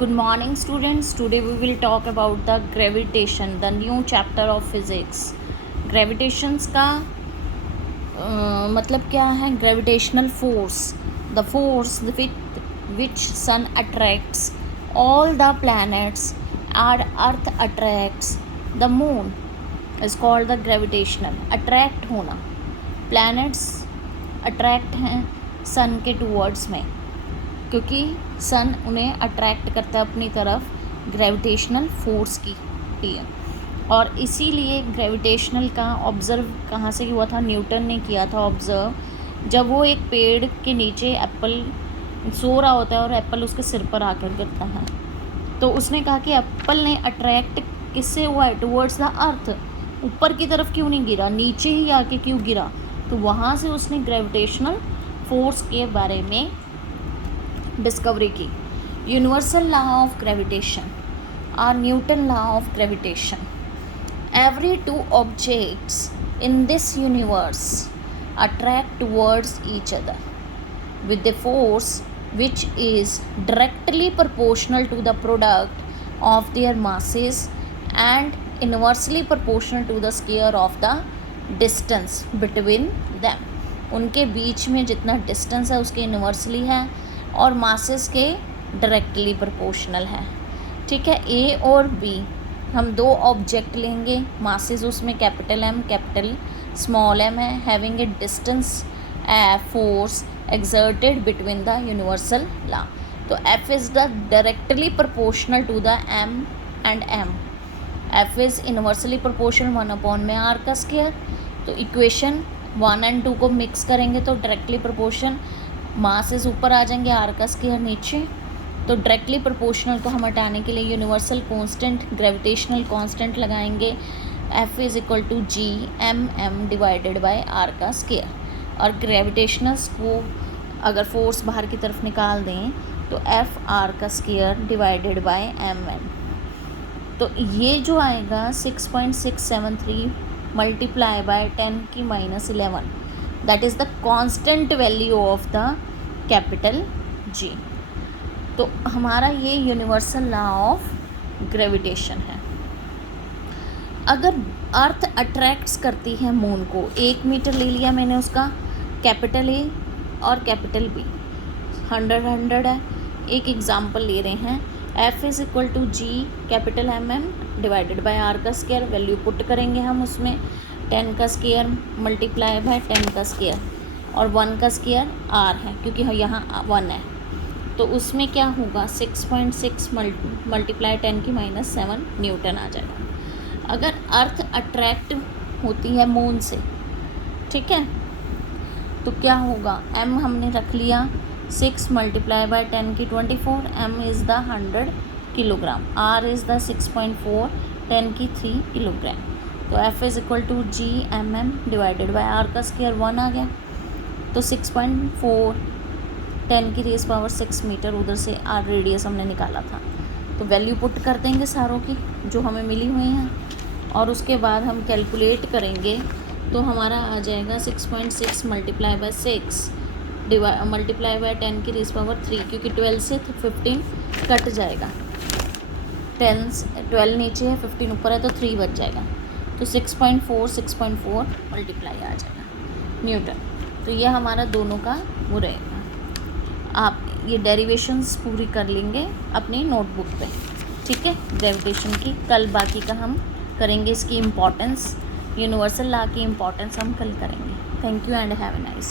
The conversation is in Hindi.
Good morning, students. Today we will talk about the gravitation, the new chapter of physics. Gravitations का मतलब क्या है? Gravitational force, the force with which sun attracts all the planets and earth attracts the moon is called the gravitational. Attract होना, planets attract हैं sun के towards में, क्योंकि सन उन्हें अट्रैक्ट करता है अपनी तरफ ग्रेविटेशनल फोर्स की लिए, और इसीलिए ग्रेविटेशनल का ऑब्ज़र्व कहाँ से हुआ था? न्यूटन ने किया था ऑब्ज़र्व जब वो एक पेड़ के नीचे एप्पल सो रहा होता है और एप्पल उसके सिर पर आकर गिरता है, तो उसने कहा कि एप्पल ने अट्रैक्ट किससे हुआ है? Towards the earth. ऊपर की तरफ क्यों नहीं गिरा, नीचे ही आके क्यों गिरा? तो वहाँ से उसने ग्रेविटेशनल फोर्स के बारे में डिस्कवरी की। यूनिवर्सल लॉ ऑफ ग्रेविटेशन और Newton law of gravitation. Every two objects in this universe attract towards each other with a force which is directly proportional to the product of their masses and inversely proportional to the square of the distance between them. उनके बीच में जितना डिस्टेंस है उसके इन्वर्सली है और मासेस के डायरेक्टली प्रोपोर्शनल है। ठीक है, ए और बी हम दो ऑब्जेक्ट लेंगे, मासेस उसमें capital M capital small M है, having a distance force exerted between the universal law. तो F is the directly proportional to the M and M. F is inversely proportional 1 में R का स्क्वायर। तो इक्वेशन 1 और 2 को मिक्स करेंगे तो डायरेक्टली प्रोपोर्शन, मासेस ऊपर आ जाएंगे, R का स्क्वायर नीचे। तो डायरेक्टली प्रोपोर्शनल को हम हटाने के लिए यूनिवर्सल कांस्टेंट, ग्रेविटेशनल कांस्टेंट लगाएंगे। F is equal to G M M divided by R का स्क्वायर। और ग्रेविटेशनल्स को अगर फोर्स बाहर की तरफ निकाल दें तो एफ आर का square divided by M N. तो ये जो आएगा 6.673 multiply by 10⁻11, that is the constant value of the capital G. तो हमारा ये यूनिवर्सल लॉ ऑफ ग्रेविटेशन है। अगर अर्थ अट्रैक्ट्स करती है मून को, 1 मीटर ले लिया मैंने, उसका कैपिटल ए और कैपिटल बी 100 है। एक एग्जांपल ले रहे हैं, F is equal to G capital M M divided by R का स्क्वायर। वैल्यू पुट करेंगे हम उसमें, 10 का स्क्वायर मल्टीप्लाई बाय 10 का स्क्वायर और 1 का स्क्वायर आर है क्योंकि यहाँ 1 है। तो उसमें क्या होगा? 6.6 मल्टीप्लाई 10⁻7 न्यूटन आ जाएगा। अगर अर्थ अट्रैक्ट होती है मून से, ठीक है, तो क्या होगा? m हमने रख लिया 6 मल्टीप्लाई बाय 10 की 24, m is the 100 kilogram, r is the 6.4 10 की 3 किलोग्राम। तो f is equal to G M M divided by r का स्क्वायर 1 आ गया। तो 6.4 10 की रेस पावर 6 मीटर, उधर से r रेडियस हमने निकाला था। तो वैल्यू पुट कर देंगे सारों की जो हमें मिली हुई हैं, और उसके बाद हम कैलकुलेट करेंगे तो हमारा आ जाएगा 6.6 मल्टीप्लाई बाय 6 मल्टीप्लाई बाय 10 की रेस पावर 3, क्योंकि 12 से 15 कट जाएगा। 12 नीचे है, 15 ऊपर है, तो 3 बच जाएगा। तो 6.4 मल्टीप्लाई आ जाएगा न्यूटन। तो ये हमारा दोनों का वो रहेगा। आप ये डेरिवेशंस पूरी कर लेंगे अपनी नोटबुक पे, ठीक है, ग्रेविटेशन की। कल बाकी का हम करेंगे, इसकी इम्पोर्टेंस, यूनिवर्सल लॉ की इम्पोर्टेंस हम कल करेंगे। Thank you and have a nice.